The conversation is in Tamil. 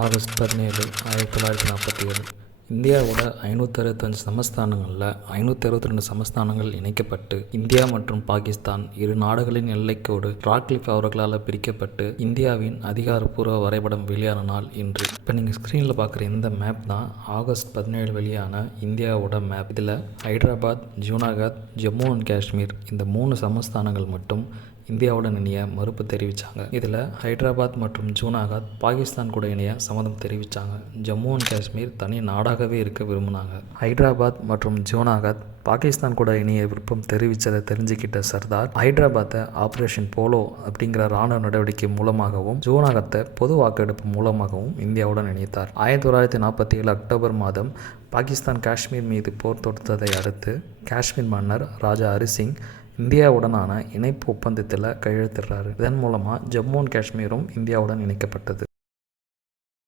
ஆகஸ்ட் 17, 1947 இந்தியாவோட 565 சமஸ்தானங்களில் 562 சமஸ்தானங்கள் இணைக்கப்பட்டு இந்தியா மற்றும் பாகிஸ்தான் இரு நாடுகளின் எல்லைக்கோடு ராட்க்ளிஃப் அவர்களால் பிரிக்கப்பட்டு இந்தியாவின் அதிகாரப்பூர்வ வரைபடம் வெளியான நாள் இன்று. இப்போ நீங்கள் ஸ்க்ரீனில் பார்க்குற இந்த மேப் தான் ஆகஸ்ட் 17 வெளியான இந்தியாவோட மேப். இதில் ஹைதராபாத், ஜூனாகத், ஜம்மு அண்ட் காஷ்மீர் இந்த 3 சமஸ்தானங்கள் மட்டும் இந்தியாவுடன் இணைய மறுப்பு தெரிவித்தாங்க. இதில் ஹைதராபாத் மற்றும் ஜூனாகத் பாகிஸ்தான் கூட இணைய சம்மதம் தெரிவித்தாங்க. ஜம்மு அண்ட் காஷ்மீர் தனி நாடாகவே இருக்க விரும்பினாங்க. ஹைதராபாத் மற்றும் ஜூனாகத் பாகிஸ்தான் கூட இணைய விருப்பம் தெரிவித்ததை தெரிஞ்சுக்கிட்ட சர்தார் ஹைதராபாத்தை ஆப்ரேஷன் போலோ அப்படிங்கிற இராணுவ நடவடிக்கை மூலமாகவும் ஜூனாகத்தை பொது வாக்கெடுப்பு மூலமாகவும் இந்தியாவுடன் இணைத்தார். 1947 அக்டோபர் மாதம் பாகிஸ்தான் காஷ்மீர் மீது போர் தொடுத்ததை அடுத்து காஷ்மீர் மன்னர் ராஜா ஹரிசிங் இந்தியாவுடனான இணைப்பு ஒப்பந்தத்தில் கையெழுத்திடுறாரு. இதன் மூலமாக ஜம்மு அண்ட் காஷ்மீரும் இந்தியாவுடன் இணைக்கப்பட்டது.